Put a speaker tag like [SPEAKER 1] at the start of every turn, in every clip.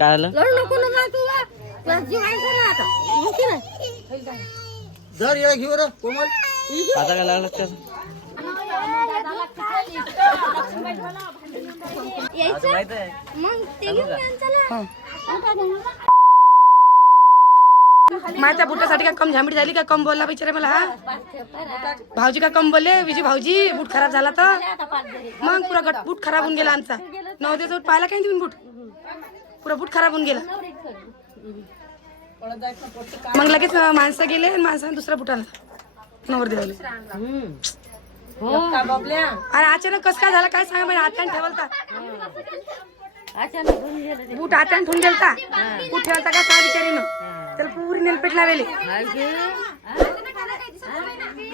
[SPEAKER 1] काय आलं
[SPEAKER 2] जर येळा घेऊ रे कोमल.
[SPEAKER 1] आता काय लागलं त्याचं माहीत आहे.
[SPEAKER 3] माझ्या बुटासाठी काय कम झांबडी झाली काय कम बोलला बिचारे मला हा? भाऊजी काय कम बोलले? विजय भाऊजी बूट खराब झाला तर? मग पुरा गट बूट खराब होऊन गेला आमचा. नवद्याचा बूट पाहिला काय तुम्ही बूट? पुरा बूट खराब होऊन गेला. मग लगेच माणसं गेले आणि माणसाने दुसरा बूट आणला. नवर देवाले. अरे अचानक कस काय झालं? काय सांगा माझ्या हाताने ठेवलता? बूट हाताने ठेवून गेलता बूट ठेवलता का काय बिचारीनं त्याला पुरी नेलपेट लावेली.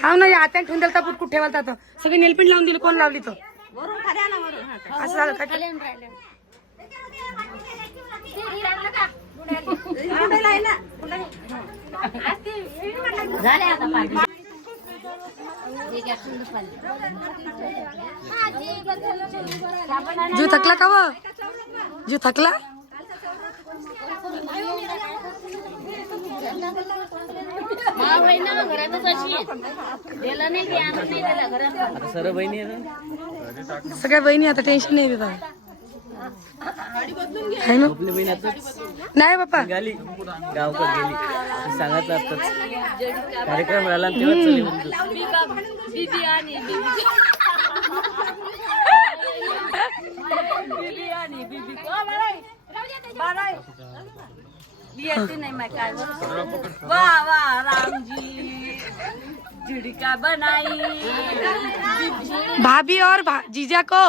[SPEAKER 3] हा. ना या हाताने ठेवून दिलता बूट कुठे ठेवलता तर सगळी नेलपेट लावून दिली कोण लावली तो? असं झालं
[SPEAKER 4] झाले आता
[SPEAKER 3] जीव थकला का व? जीव थकला?
[SPEAKER 4] नाही
[SPEAKER 3] सगळ्या बहिणी आता टेन्शन नाही देत आहे है ना
[SPEAKER 1] आपली बहीण आता
[SPEAKER 3] नाही बाप्पा
[SPEAKER 1] निघाली गावकर गेली ते सांगायचं आताच कार्यक्रम राहिला आणि तेव्हाच चालली म्हणतो
[SPEAKER 5] वाह वाह राम जी झिड़का बनाई
[SPEAKER 3] भाभी और भा, जीजा को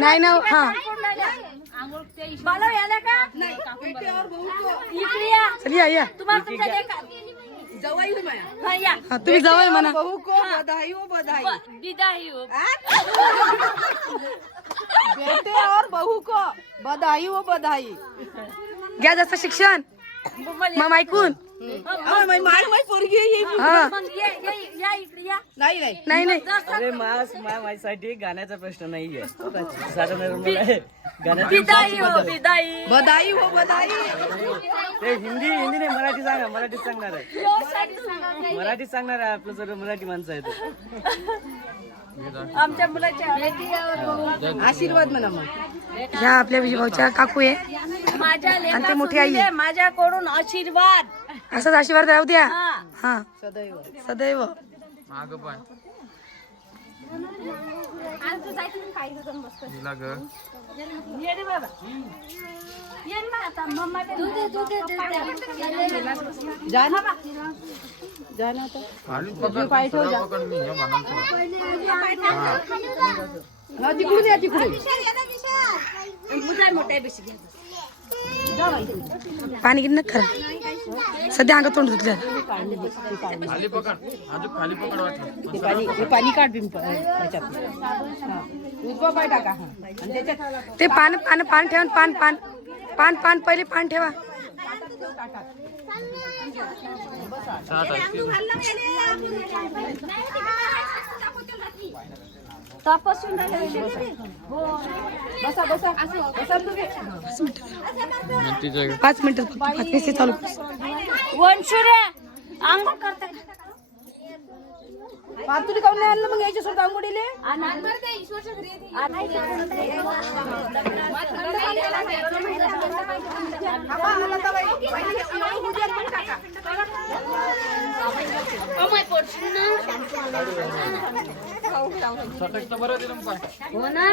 [SPEAKER 3] नाही ना हा
[SPEAKER 5] बालो या या
[SPEAKER 3] हाँ तुम्ही जवळ म्हणा
[SPEAKER 5] विदाई हो
[SPEAKER 6] बेटे और बहू को बधाई हो बधाई
[SPEAKER 3] घ्या जास्त शिक्षण मग ऐकून
[SPEAKER 6] माय माय पोरगी ही.
[SPEAKER 3] हा.
[SPEAKER 5] मग ये ये या इकडे या.
[SPEAKER 6] नाही नाही.
[SPEAKER 3] नाही नाही.
[SPEAKER 1] अरे मास मा माझ्यासाठी गाण्याचा प्रश्न नाहीये. साधा निर्मल आहे. गाण्याचा
[SPEAKER 5] हो
[SPEAKER 6] बधाई हो बधाई
[SPEAKER 1] ते हिंदी हिंदी नाही मराठी सांगा मराठीत सांगणार आहे. मराठीत सांगणार आहे आपलं सर्व मराठी माणसं आहेत.
[SPEAKER 5] आमच्या मुलाच्या
[SPEAKER 6] आशीर्वाद म्हणा मग.
[SPEAKER 3] ह्या आपल्या विजय भाऊच्या काकू आहे.
[SPEAKER 5] माझ्या
[SPEAKER 3] आणि ते मोठी आई
[SPEAKER 5] माझ्याकडून आशीर्वाद.
[SPEAKER 3] असंच आशीर्वाद राहू द्या.
[SPEAKER 5] हा.
[SPEAKER 3] हा.
[SPEAKER 6] सदैव.
[SPEAKER 3] सदैव.
[SPEAKER 5] ये रे बाबा. ये ना आता मम्मा दे
[SPEAKER 6] जाना जाना तो जीव पाय ठेव जा. हा तिकडून या तिकडून.
[SPEAKER 5] मुद्दा मोठ्या बेशी घ्या
[SPEAKER 3] पाणी किती खरा सध्या अंगात तोंड धुतलं
[SPEAKER 6] ते पाणी हे पाणी काढ उजवा पाय टाका
[SPEAKER 3] ते पान पान पान ठेवा पान पान. पान पान पहिले पान ठेवा.
[SPEAKER 5] तपासून
[SPEAKER 6] बसा बसा. बसा तुम्ही.
[SPEAKER 3] पाच मिनिटं. पाच मिनिटं. चालू.
[SPEAKER 5] वंशुरे अंघोळ करते.
[SPEAKER 6] पातुली काऊन नाही आणलं मग याच्यासोबत आंघोळीले
[SPEAKER 5] हो ना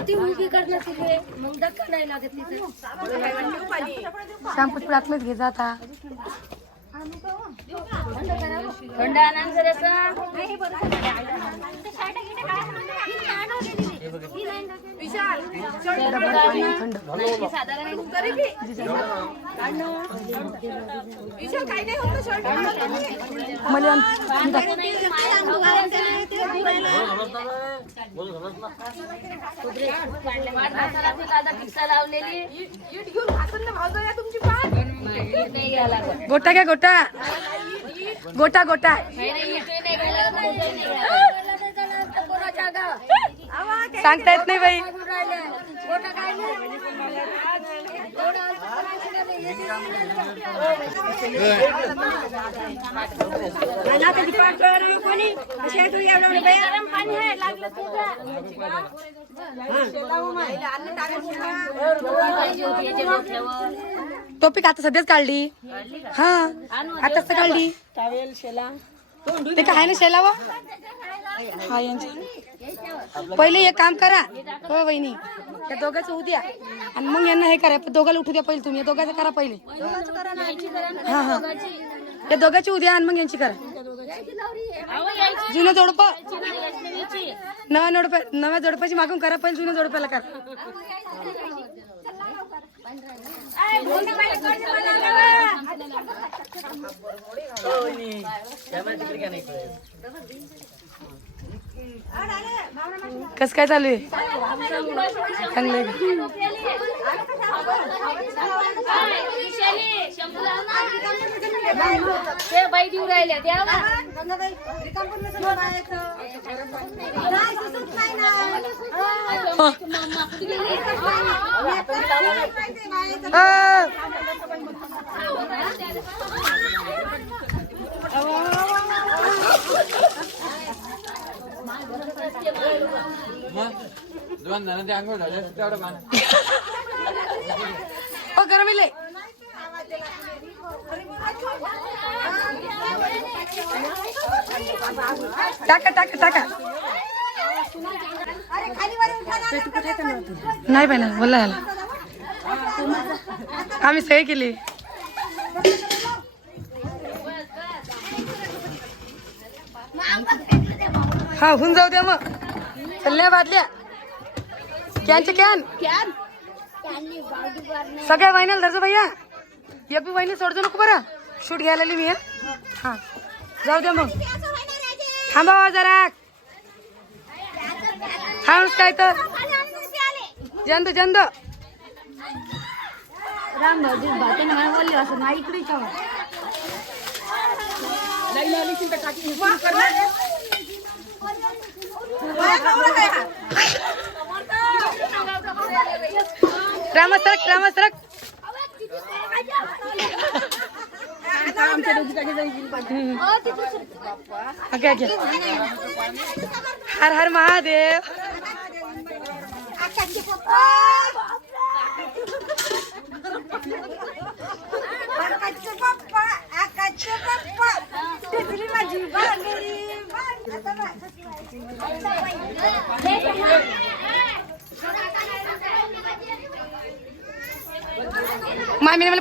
[SPEAKER 5] ती उलटी करणार तिथे मग धक्का नाही लागत तिथे
[SPEAKER 3] शॅम्पू आतमध्ये घे जाता
[SPEAKER 5] थंड आणा जरासा
[SPEAKER 3] थंड मला आण-
[SPEAKER 5] भिक्षा लावलेली
[SPEAKER 6] घेऊन घासून ना भावजया तुमची पाय
[SPEAKER 3] गोटा. गोटा. गोटा गोटा. सांगता येत नाही बाई.
[SPEAKER 6] गरम पाणी आहे लागलं
[SPEAKER 3] टोपिक आता सध्याच काढली. हा आताच तर काढली. ते काय आहे ना शेला वा? हा पहिले एक काम करा. हो वहिनी. त्या दोघांचं द्या. आणि मग यांना हे करा. दोघांना उठू द्या पहिले तुम्ही. या दोघांचं करा पहिले. हा हा. या दोघांची उद्या आणि मग यांची करा. जुनं जोडप. नव्या जोडप नव्या जोडपाची मागून करा. पहिले जुन्या जोडप्याला करा. દીકરી ક્યાં નહીં कस काय चालू आहे? चांगलं आहे का?
[SPEAKER 5] ते बाई देऊ
[SPEAKER 3] टाका टाका टाका. नाही पाहिजे बोला याला. आम्ही सही केली. हा होऊन जाऊ द्या मग. चलण्या बादल्या. कॅनचे कॅन. सगळ्या वाहिन्याला धरतो भैया. एक बी वाहिनी सोडतो नको बरं. शूट घ्यायला मी हं. जाऊ द्या मग. थांबा हो जरा. थांब काय तर. जंद जंद.
[SPEAKER 6] राम भाऊजी मला बोलले असं ना इकडे
[SPEAKER 3] रामा सरक रामा सरक हर हर महादेव.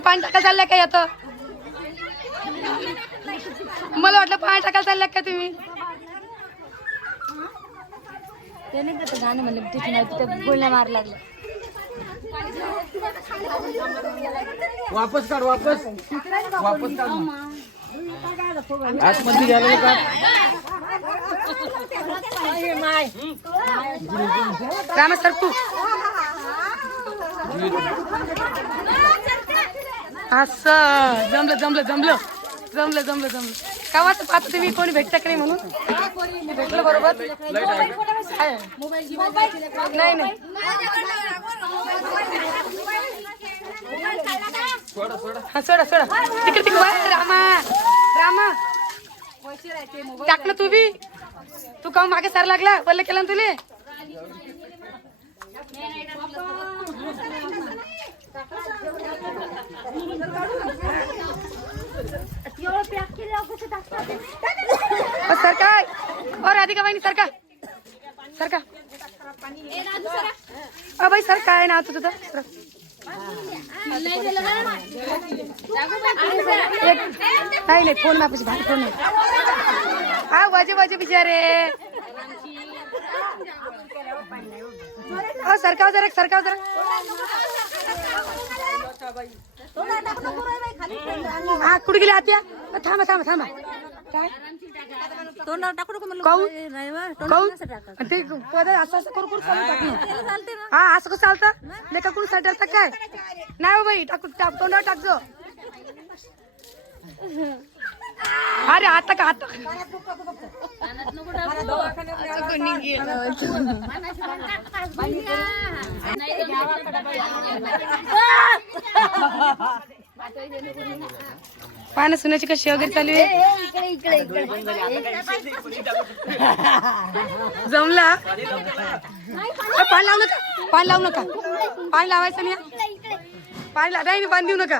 [SPEAKER 3] पाणी टाकायला चालल्या काय आता? मला वाटलं पाणी टाकायला चालल्या का तुम्ही?
[SPEAKER 6] का ते गाणं म्हणलं तिची नाही तिथे बोलण्या मार लागलं.
[SPEAKER 4] वापस काढ वापस. वापस काढ आतमध्ये गेलं का?
[SPEAKER 3] रामा सर तू. असं. जमलं जमलं जमलं. जमलं जमलं जमलं. का वाटत पाहतो तुम्ही कोणी भेटता का नाही म्हणून? भेटलं बरोबर. आहे. नाही नाही. हा सोडा सोडा. तिकडे तिकडे रामा रामा. टाक ना तू बी? तू का मागे सार लागला? बोलले केला ना तुले? सरका सरकार राधिका बहिणी सरका सरका अ बाई सर काय नाव तुझं सर नाही नाही फोन मापाशी भारी फोन नाही हा वाजे वाजे बिचारे. हो सरकाव जरा सरकाव हो जरा. हा कुठे गेली आत्या? थांबा थांबा थांबा. काय?
[SPEAKER 6] तोंडावर टाकू नको म्हणलं
[SPEAKER 3] काऊन? काऊन? आणि ते पद असं असं करू करू चालू टाकणं हा. असं कसं चालतं? कोण काय? नाही हो बाई टाकू टाक तोंडावर टाकजो. अरे आता का आता.
[SPEAKER 5] पान नको
[SPEAKER 3] सुनाची कशी वगैरे चालू आहे? जमला? पान लावू नका पान लावू नका. पान लावायचं नाही. पाणी नाही पाणी देऊ नका.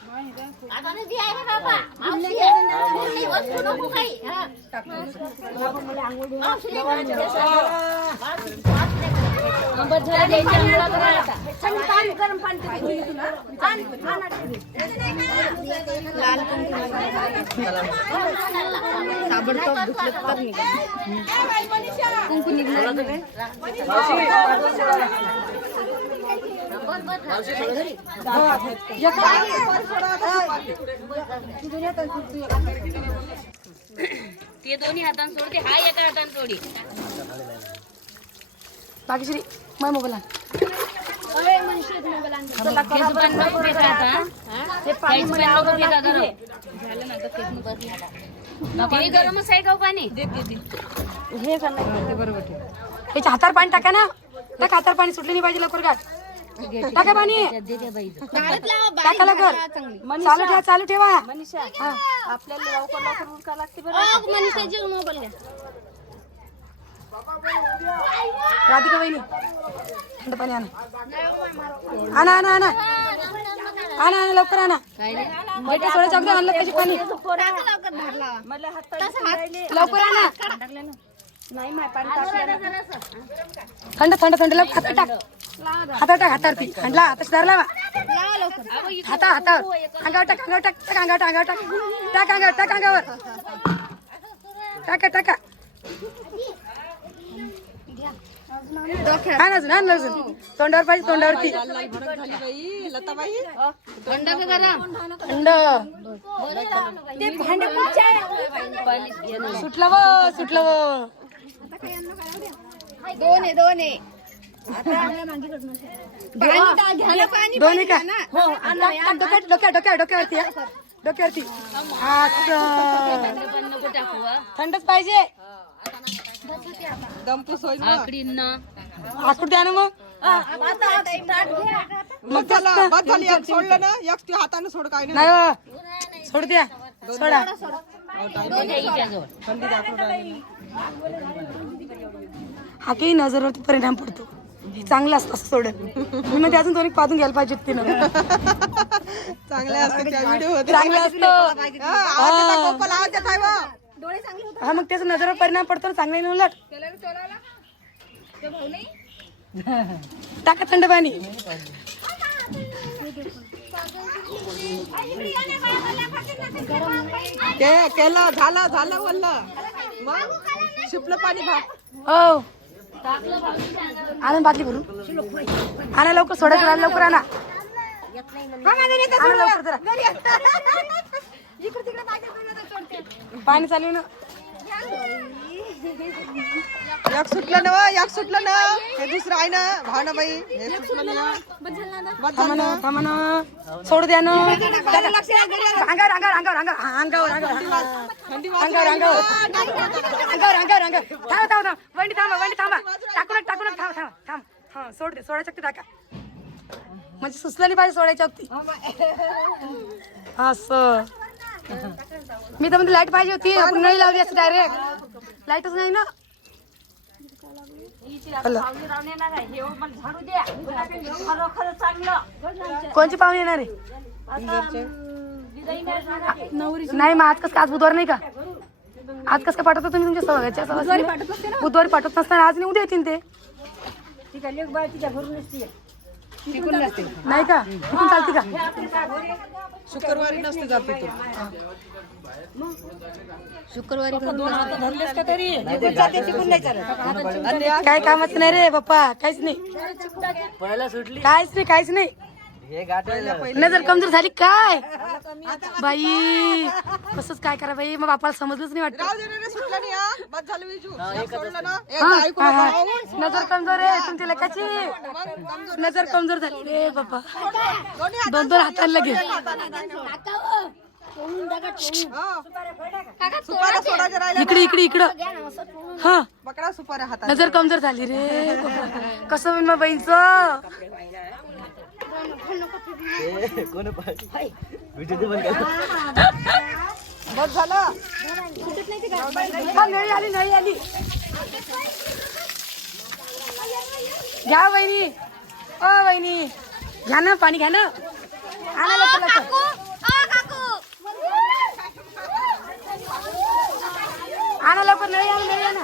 [SPEAKER 3] कुकाच भरला
[SPEAKER 1] पाहता कोणी पाय कसं
[SPEAKER 5] ते दोन्ही हाताने सोडते हा एका हाताने सोडी.
[SPEAKER 3] बाकी माझ्या मोबाईल
[SPEAKER 5] पण गरमच आहे का हो
[SPEAKER 3] याच्या हातावर पाणी टाका ना. टाका हातावर पाणी सुटलं नाही पाहिजे लवकर गाठ. टाका पाणी. टाका लवकर. चालू ठेवा चालू ठेवा. हा. राधिका बहिणी थंड पाणी आणा. आणा आणा आणा. आणा आणा लवकर आणा. बेटा सोडायच्या अगोदर आणलं त्याचे पाणी. लवकर आणा. थंड थंड थंड लवकर हातात टाक. हातात टाक हातावर ती थंडला हातात धरला बा. हाता हातावर अंगावर टाक अंगावर टाक टाक अंगावर टाक अंगावर टाक. टाक अंगावर टाक अंगावर. टाका टाका आण अजून आण अजून. तोंडावर पाहिजे तोंडावरती
[SPEAKER 5] थंड का गरम?
[SPEAKER 3] थंड. सुटलं व सुटलं व.
[SPEAKER 6] दोन आहे दोन आहे.
[SPEAKER 3] दोन्ही हो डोक्यात डोक्यात डोक्यात डोक्यावरती. डोक्यावरती असं.
[SPEAKER 5] पण नको टाकू हा.
[SPEAKER 3] थंडच पाहिजे.
[SPEAKER 5] आकडी न
[SPEAKER 3] आकूट द्या ना मग. मग
[SPEAKER 2] त्याला बस झाली एक सोडलं ना एक तू हाताने सोड काय नाही.
[SPEAKER 3] नाही हो. सोड द्या. सोडा.
[SPEAKER 5] हिच्याजवळ
[SPEAKER 3] हा काही नजरवरती परिणाम पडतो. चांगलं असतं असं सोड मी म्हणते अजून दोन्ही पाहून घ्यायला पाहिजे होती तिनं.
[SPEAKER 2] चांगले असते त्या
[SPEAKER 3] चांगलं
[SPEAKER 2] बा.
[SPEAKER 3] हा मग त्याचा नजरवर परिणाम पडतो ना चांगलं नाही उलट. टाका थंड पाणी.
[SPEAKER 2] ते केलं झालं झालं वल्लं मग शिपलं पाणी भात.
[SPEAKER 3] हो. आणा बाटली भरून. आणा लवकर सोडायचं लवकर आणा. आणा लवकर जरा. पाणी चालू ना.
[SPEAKER 2] एक सुटलं ना एक सुटलं ना. हे दुसरं आहे ना भावना बाई हे सुटलं ना. बस
[SPEAKER 3] थांबा ना. थांबा ना. सोडू द्या ना. अंगावर अंगावर अंगावर अंगावर. हा, अंगावर अंगावर. अंगावर अंगावर. अंगावर अंगावर अंगावर. थांबा थांबा थांबा. वंडी थांबा वंडी थांबा. टाकू नका टाकू नका. थांबा थांबा थांब. हा सोड दे. सोडायच्या वक्ती टाका. म्हणजे सुचलं नाही पाहिजे सोडायच्या वक्ती असं. मी तर म्हणते लाइट पाहिजे होती. आपण नळी लावली असती डायरेक्ट लाईटच नाही ना. कोणची पाहुणे येणार आहे? नाही मग आज कसं? आज बुधवार नाही का? आज कसं पाठवता तुम्ही तुमच्या सवयच्या बुधवारी पाठवत नसताना आज नाही उद्या येतील ते. नाही का? चालते का?
[SPEAKER 2] शुक्रवारी नसते जाते
[SPEAKER 5] शुक्रवारी
[SPEAKER 3] काय कामच नाही रे बाप्पा काहीच नाही. काहीच नाही काहीच नाही. नजर कमजोर झाली काय? बाई कसच काय करा बाई? मग बापाला समजलंच नाही वाटत. नजर कमजोर आहे तुमची लेखाची नजर कमजोर झाली. रे बाबा दोन दोन हाताला लगे इकडे इकडे इकडं. हा. नजर कमजोर झाली रे. कसं मग
[SPEAKER 1] बाईंच कोण पाय
[SPEAKER 2] बस झालं
[SPEAKER 3] नळी आली नळी आली. घ्या वहिनी ओ वहिनी घ्या ना पाणी घ्या ना आणा लवकर नळी आणा नळी आणा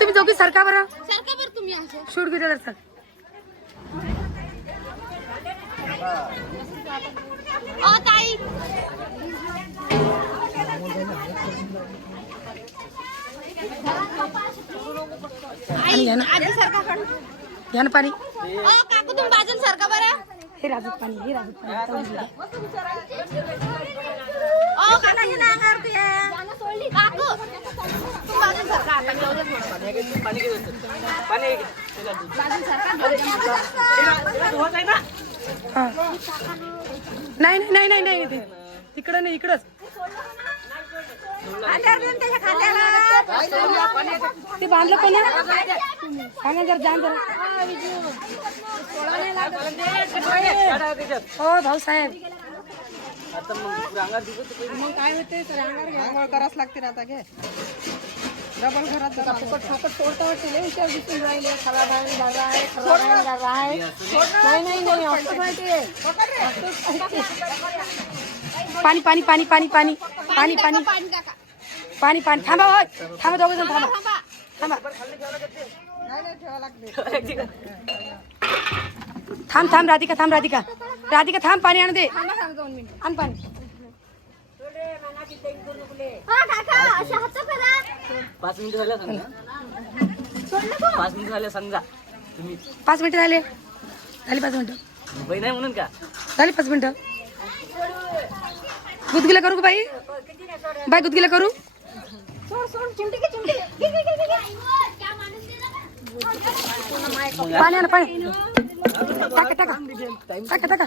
[SPEAKER 3] तुम्ही चौकी सरका बरं? शूट घेऊ द्या सर
[SPEAKER 6] ताई.
[SPEAKER 3] घ्या ना पाणी.
[SPEAKER 6] काकू तुम्ही बाजून सरका बरं.
[SPEAKER 3] हे राजूत पाणी हे राजूत पाणी. नाही नाही नाही नाही तिकडं नाही इकडंच. ते बांधलं पण सांगा जरा जाण जरा. हो? भाऊसाहेब
[SPEAKER 1] आता मग
[SPEAKER 2] काय होते आंघोळ करावंच लागते ना आता घे डबल घरात फुकट फुकट तोडता वाटते लय विचार दिसून राहिले खरा बाहेर जागा आहे खरा बाहेर जागा आहे नाही नाही नाही असंच माहिती
[SPEAKER 3] पाणी पाणी पाणी पाणी पाणी पाणी. पाणी
[SPEAKER 6] पाणी.
[SPEAKER 3] पाणी पाणी थांबा हो थांबा दोघं जण थांबा. थांबा.
[SPEAKER 2] नाही नाही
[SPEAKER 3] थांब थांब राधिका थांब राधिका. राधिका थांब पाणी आणू दे. आण पाणी.
[SPEAKER 6] हा
[SPEAKER 1] पाच मिनिटं झाल्या समजा पाच मिनिटं झाल्या समजा तुम्ही.
[SPEAKER 3] पाच मिनिटं झाले. झाली पाच मिनिटं.
[SPEAKER 1] बहीण आहे म्हणून का?
[SPEAKER 3] झाली पाच मिनिटं. गुदगुल्या करू का बाई? बाई गुदगुल्या करू?
[SPEAKER 6] सोड ना.
[SPEAKER 3] पाणी आणा पाणी. टाका टाका. टाका टाका.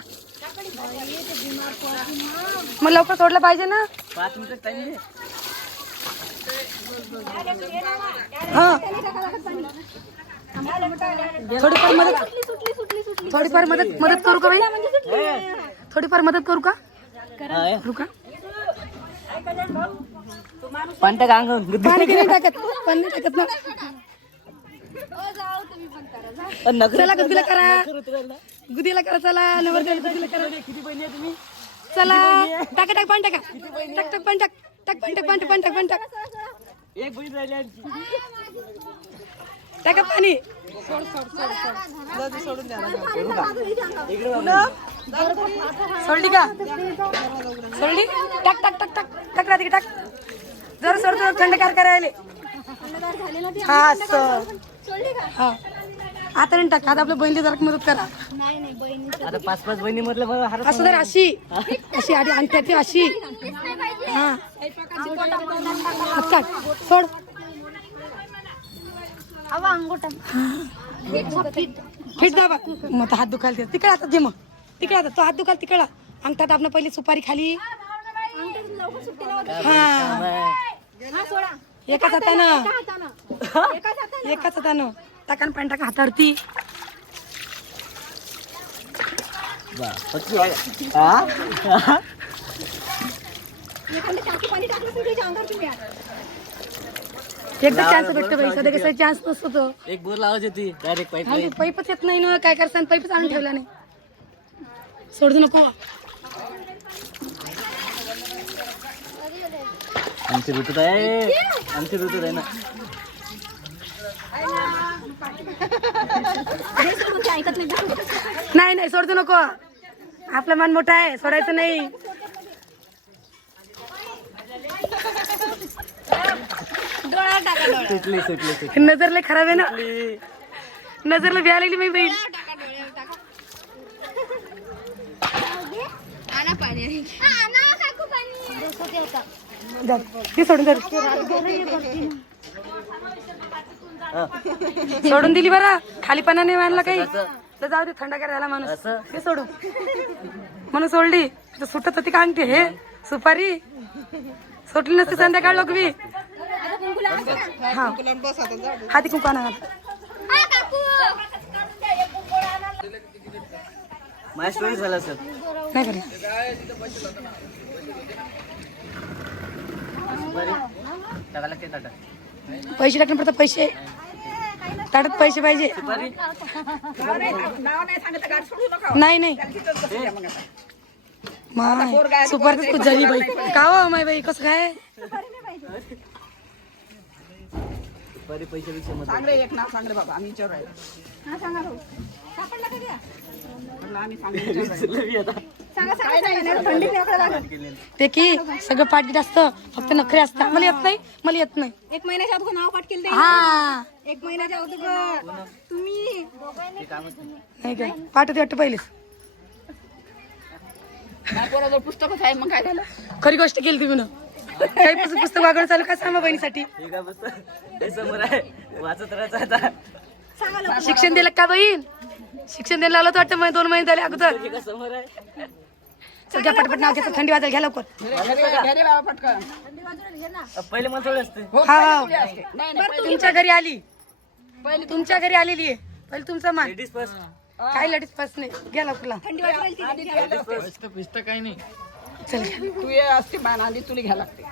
[SPEAKER 3] मग लवकर सोडलं पाहिजे ना? हा. थोडीफार मदत थोडीफार मदत मदत करू का बाई? थोडीफार मदत करू का?
[SPEAKER 1] हाय.
[SPEAKER 3] का
[SPEAKER 1] पाणी टाका अंगावर. गुद्दी.
[SPEAKER 3] पाणी की नाही टाकत. पाणी नाही टाकत ना.
[SPEAKER 1] नखरे
[SPEAKER 3] चला गुदगुल्या करा. गुदीला करा चला. नवर गुदीला करा.
[SPEAKER 1] किती बहिणी आहे तुम्ही?
[SPEAKER 3] चला. टाका टाक पाणी टाका. टाक टाक पाणी टाक. टाक पाणी टाक पाणी टाक पाणी टाक. पाणी टाक
[SPEAKER 1] एक बहीण राहिली.
[SPEAKER 3] टाका पाणी.
[SPEAKER 2] सोडून द्या
[SPEAKER 3] सोडली का? सोडली? टाक टाक टाक टाक. टाक राधिका टाक. जरा सोड जरा थंडगार करायला हा हा. आता नाही टाक. आता आपल्या बहिणीला जरा मदत करा.
[SPEAKER 6] नाही नाही बहिणी
[SPEAKER 1] आता पाच पाच बहिणी हार
[SPEAKER 3] असं जर अशी. अशी आधी आणि त्याची अशी.
[SPEAKER 6] नाही पाहिजे.
[SPEAKER 3] हा. सोड. फिट दाबा. मग हात दुखायला ते तिकडे आता जे मग. तिकडे आता. तो हात दुखाल तिकडं. अंगठा दाबणं पहिले सुपारी खाली. एकाच हातानं.
[SPEAKER 6] एकाच हातानं.
[SPEAKER 3] टाकान पाणी टाका हातावरती.
[SPEAKER 6] पाणी टाकलं
[SPEAKER 3] एकदा चान्स भेटतो बाई सध्या कसं चान्स नसतो तो.
[SPEAKER 1] एक बोर लावायची होती डायरेक्ट पाईप
[SPEAKER 3] आणि पाईपच येत नाही ना काय करसान? पाईपच आणून ठेवला नाही. सोडू नको.
[SPEAKER 1] आमची ऋतू आहे आमची ऋतू आहे ना.
[SPEAKER 6] नाही.
[SPEAKER 3] नाही नाही सोडू नको. आपलं मन मोठं आहे सोडायचं नाही.
[SPEAKER 6] डोळा टाका डोळा
[SPEAKER 1] सुटली सुटली सुटली.
[SPEAKER 3] नजर लय खराब आहे ना. नजरला भ्या लागली मी बहीण
[SPEAKER 6] टाका डोळ्यावर टाका. आणा पाणी. आणा काकू पाणी.
[SPEAKER 3] जा, ती सोडून दे सोडून दिली बरं. खाली पाना नाही मानला काही. तर जाऊ दे थंड करायला माणूस. ते सोडू म्हणून सोडली. तर सुटत होती का अंगठी हे? सुपारी? सुटली नसती संध्याकाळ लोक बी. हा. हाती कुंकू आणा
[SPEAKER 6] हा काकू
[SPEAKER 1] माझ्या स्टोरी झाला सर.
[SPEAKER 3] नाही पैसे टाकणे पडतात पैसे. ताटात पैसे पाहिजे.
[SPEAKER 1] बरी
[SPEAKER 2] नाव नाही सांगत गाडी सोडू नका.
[SPEAKER 3] नाही नाही. माय सुपारीच खुश झाली बाई. का हो माय बाई कसं काय?
[SPEAKER 1] बरी पैशापेक्षा मत
[SPEAKER 2] सांग रे एक नाव सांग रे बाबा आम्ही विचारू राहिलो.
[SPEAKER 6] हा सांगा भाऊ. सापडला का द्या
[SPEAKER 2] म्हणलं आम्ही सांगू विचारू राहिलो.
[SPEAKER 1] मी आता.
[SPEAKER 6] सांगा सांगा सांगा. नाही थंडी नाही लागत
[SPEAKER 1] केलेलं.
[SPEAKER 3] ते की सगळं पाठगीत असतं फक्त नखरे असतात. मला येत नाही मला येत नाही.
[SPEAKER 6] एक महिन्याच्या अगोदर नाव पाठ केलं
[SPEAKER 3] हा.
[SPEAKER 6] एक महिन्याच्या अगोदर. तुम्ही?
[SPEAKER 1] नाही.
[SPEAKER 3] काय पाठवते वाटतं पहिलेच.
[SPEAKER 2] पोराजवळ पुस्तकच आहे मग काय झालं?
[SPEAKER 3] खरी गोष्ट केली तुम्ही ना. काही पुस्तक पुस्तक वागणं चालू काय सांगा बहिणीसाठी?
[SPEAKER 1] हे का? हे समोर आहे. वाचत राहायचं आता.
[SPEAKER 3] शिक्षण दिलं का बहीण? शिक्षण द्यायला आलं तर वाटतं मग दोन महिने झाले अगोदर.
[SPEAKER 1] हे का समोर आहे?
[SPEAKER 3] सगळ्या पटपट नाव घ्यायचं थंडी वाजायला घ्या लवकर.
[SPEAKER 2] बाबा पटकन.
[SPEAKER 1] पहिले मला थोडे असते.
[SPEAKER 2] हो, नाही नाही
[SPEAKER 3] तुमच्या घरी आली. तुमच्या घरी आलेली आहे. पहिले तुमचा मान.
[SPEAKER 1] लेडीज फर्स्ट
[SPEAKER 3] काय लढीच पास नाही.
[SPEAKER 2] लागते.
[SPEAKER 3] चल घ्या.
[SPEAKER 2] तू ये असते मान आधी तुला घ्या लागते.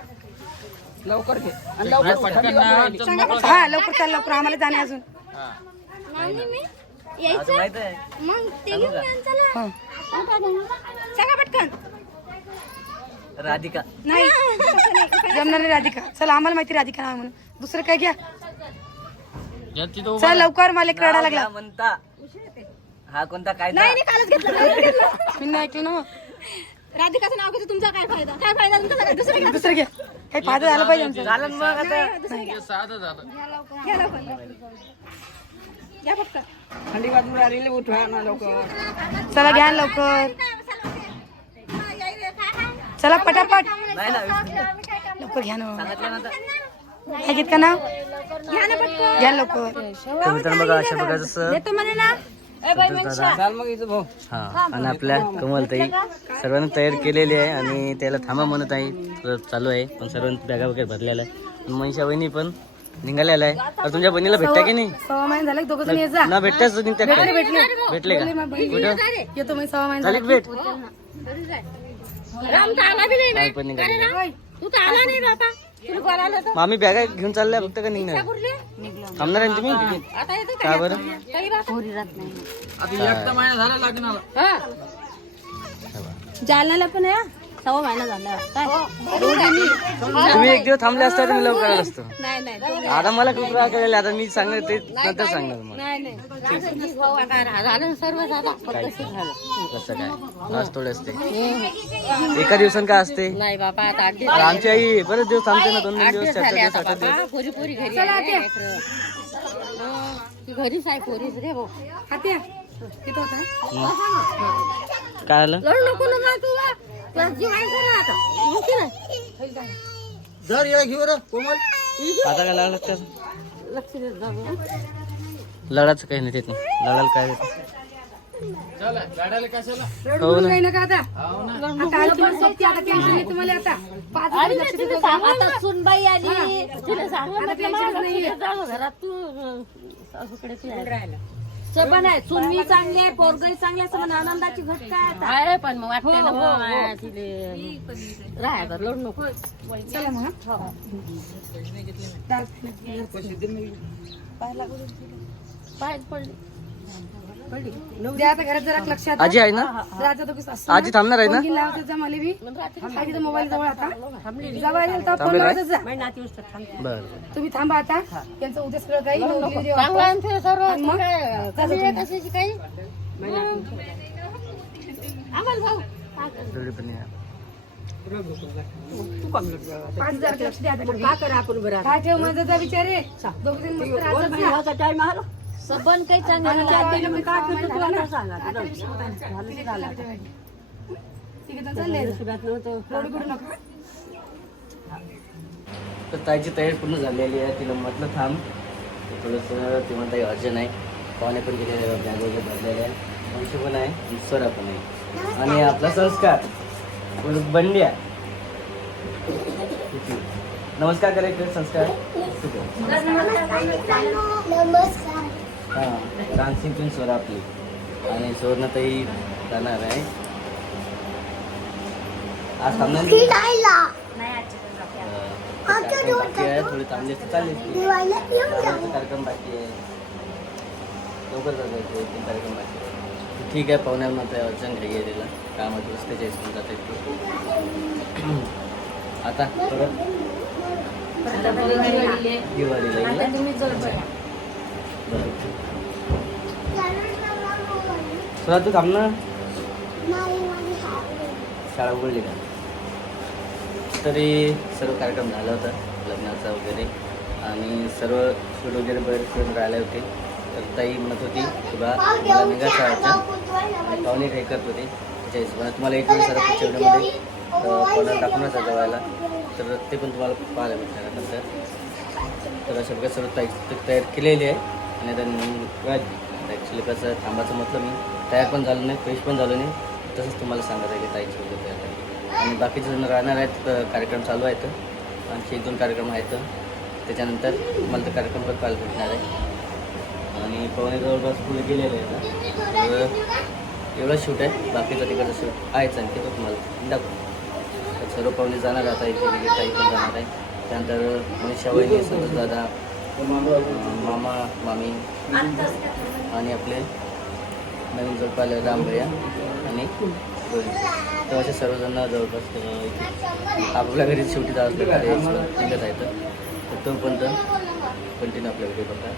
[SPEAKER 2] लवकर घे. आणि लवकर थंडी वाजू राहिली.
[SPEAKER 3] हा लवकर. चाल लवकर. आम्हाला जाणे अजून.
[SPEAKER 6] नाही मी
[SPEAKER 1] आता
[SPEAKER 6] यायचं?
[SPEAKER 1] माहीत आहे.
[SPEAKER 6] मग ते घेऊन या आणि चला
[SPEAKER 3] हा.
[SPEAKER 6] सांगा पटकन.
[SPEAKER 1] राधिका.
[SPEAKER 6] नाही. तसं नाही.
[SPEAKER 3] जमणार नाही राधिका. चला आम्हाला माहिती राधिका नाव म्हणून. दुसरं काय घ्या. चल लवकर. मला एक रडा लागला.
[SPEAKER 1] म्हणता. हा कोणता कायदा
[SPEAKER 6] नाही नाही, कालच घेतलं कालच घेतलं.
[SPEAKER 3] मी नाही ऐकलं ना.
[SPEAKER 6] राधिकाचं नाव घेतो तुमचा काय फायदा? काय फायदा तुमचा काय दुसरं घ्या.
[SPEAKER 3] दुसरं घ्या. काही फायदा झाला पाहिजे आमचा.
[SPEAKER 1] झालं मग आता.
[SPEAKER 6] घ्या. लवकर. घ्या पटकन
[SPEAKER 2] थंडी वाजून राहिली उठवा ना लवकर.
[SPEAKER 3] चला घ्या लवकर. चला पटापट.
[SPEAKER 1] नाही ना
[SPEAKER 3] लवकर घ्या ना.
[SPEAKER 1] सांगितलं ना आता
[SPEAKER 3] काय घेत का नाव
[SPEAKER 6] घ्या ना पटकन.
[SPEAKER 3] घ्या लवकर
[SPEAKER 1] तर मित्रांनो बघा अशा प्रकारचं सर
[SPEAKER 6] देतो म्हणे ना
[SPEAKER 1] हा आणि आपल्या कमलताई सर्वांनी तयार केलेली आहे आणि त्याला थांबा म्हणत आहे. चालू आहे पण सर्वांनी बॅगा वगैरे भरलेला आहे आणि मनीषा बहिणी पण निघालेला आहे तर तुमच्या बहिणीला भेटता की नाही? ना भेटताच?
[SPEAKER 3] भेटले
[SPEAKER 1] भेटले. का? कुठं?
[SPEAKER 3] येतो
[SPEAKER 1] भेट.
[SPEAKER 6] नाही
[SPEAKER 1] पण निघाले आम्ही बॅगा घेऊन चालल्या फक्त का निघणार? थांबणार आहे तुम्ही? का? बरं?
[SPEAKER 6] काही जालन्याला पण आहे सव्वा महिना झाला. काय?
[SPEAKER 1] तुम्ही एक दिवस थांबले असता तर मी लवकर आलो असतो.
[SPEAKER 6] नाही नाही
[SPEAKER 1] आता मला खूप राग आलेला. आता मी सांगणार ते नंतर सांगणार मग
[SPEAKER 6] नाही नाही. भाऊ आता झालं सर्व झालं.
[SPEAKER 1] काय? कसं काय? आज थोडे असते. एका दिवसात काय असते?
[SPEAKER 6] नाही बाबा आता आठ
[SPEAKER 1] आता आमची आई बरेच दिवस थांबते ना दोन दोन दिवस चार चार
[SPEAKER 6] झाले
[SPEAKER 1] दिवस
[SPEAKER 6] आता
[SPEAKER 1] आठ आठ दिवस.
[SPEAKER 6] बाबा पोरी पोरी घरी आहे, लेकरं. हं, ती घरीच आहे पोरीच रे भाऊ.
[SPEAKER 3] हात्या तिथं होता.
[SPEAKER 1] काय आलं?
[SPEAKER 6] नको ना. तुला का ना आता. हो
[SPEAKER 1] काय लागलं त्याचं
[SPEAKER 6] लक्ष देत जा बा.
[SPEAKER 1] लढाचं काही नाही नाही लढायला काय देत?
[SPEAKER 3] रडून काही नका आता. आता आलं की सोबती आता टेन्शन नाही तुम्हाला आता. पाच
[SPEAKER 5] अरे
[SPEAKER 3] दिवस लक्ष
[SPEAKER 5] तिला
[SPEAKER 3] देतो.
[SPEAKER 5] सांग आता सुनबाई आली. तिला सांग
[SPEAKER 3] आता टेन्शनच नाहीये.
[SPEAKER 5] घरात तू अं, सासूकडे तू सबन आहे. सुनवी चांगली आहे पोरगही चांगली आहे सबन आनंदाची घटका आहे अरे पण मग वाटते ना बुवा, माया, तिले. राहा बरं लोड नको.
[SPEAKER 3] चला मग हा. चाल.
[SPEAKER 5] पाय पडली.
[SPEAKER 3] आता घरात जरा लक्षात
[SPEAKER 1] आजी आहे ना?
[SPEAKER 3] राजा तो किसा
[SPEAKER 1] आजी थांबणार आहे ना?
[SPEAKER 3] फोन जा मला बी? मोबाईल जवळ आता. जवळ येईल तर फोन लावत जा.
[SPEAKER 1] बर.
[SPEAKER 3] तुम्ही थांबा आता. त्यांचं उद्या सगळं काही नोंदणी देऊ आपण. आणि मग? पाच हजार लक्ष द्या आता. काय करा आपण बरं काय ठेव माझा जा विचार आहे दोघे जण मस्त राहतात जा.
[SPEAKER 5] सबन काही चांगलं
[SPEAKER 3] तर
[SPEAKER 1] ताईची तयारी पूर्ण झालेली आहे. तिला म्हटलं थांब. थोडंसं ती म्हणता अर्जंट आहे. पाहुणे पण गेलेले बॅग वगैरे भरलेले आहे. वंश पण आहे स्वरा पण आहे. आणि आपला संस्कार. बंड्या? नमस्कार करायचं संस्कार. आहे. हां डान्सिंग स्वरा आपली. आणि सुवर्णताई जाणार आहे. आज थांबणार नाही? कार्यक्रम बाकी आहे थोडी थांबली असते चालेल की. लग्नाचा कार्यक्रम बाकी आहे. लवकर जायचं एक तीन कार्यक्रम बाकी आहे. ठीक आहे पाहुण्याला मात्र अडचण घाई आहे तिला. कामात रस्त्याच्या हिसकून जाते ती आता परत? दिवाळीला. येईल ना? बरं सुरा तू थांब ना. शाळा उघडली का? तरी सर्व कार्यक्रम झाला होता लग्नाचा वगैरे. आणि सर्व फूड वगैरे बरेच करून राहिले होते. तर ताई म्हणत होती की बा मला निघा आहे आणि पाहुणे काही करत होते. त्याच्या हिशोबाने तुम्हाला एक वेळ सर्व पुढच्या कोणाला ऑर्डर टाकूनच जवायला. तर ते पण तुम्हाला पाहायला भेटणार नंतर. तर अशा प्रकारे सर्व ताई तयार केलेली आहे. आणि आता ॲक्च्युली कसं थांबायचं म्हटलं मी. तयार पण झालो नाही फ्रेश पण झालो नाही. तसंच तुम्हाला सांगत आहे की ताईची वगैरे तयार आहे आणि बाकीचे जण राहणार आहेत कार्यक्रम चालू आहेत. आणखी एक दोन कार्यक्रम आहेत. त्याच्यानंतर मला तर कार्यक्रम पण पाहायला भेटणार आहे. आणि पवने जवळपास पुढे गेलेलं आहे तर एवढं शूट आहे. बाकीचं तिकडचं शूट आहेच आणखी तो तुम्हाला दाखवू सर्व पाहुणे जाणार आता इथे वगैरे ताई पण जाणार आहे. त्यानंतर मनीषा वहिनी संतोष दादा मामा मामी. आणि आपले नवीन जोडपाले राम भैया आणि तर असे सर्वजण जवळपास आपल्या घरी शेवटी जावंच प्रकारे निघत तर तोपर्यंत कंटिन्यू आपल्या व्हिडिओ बघा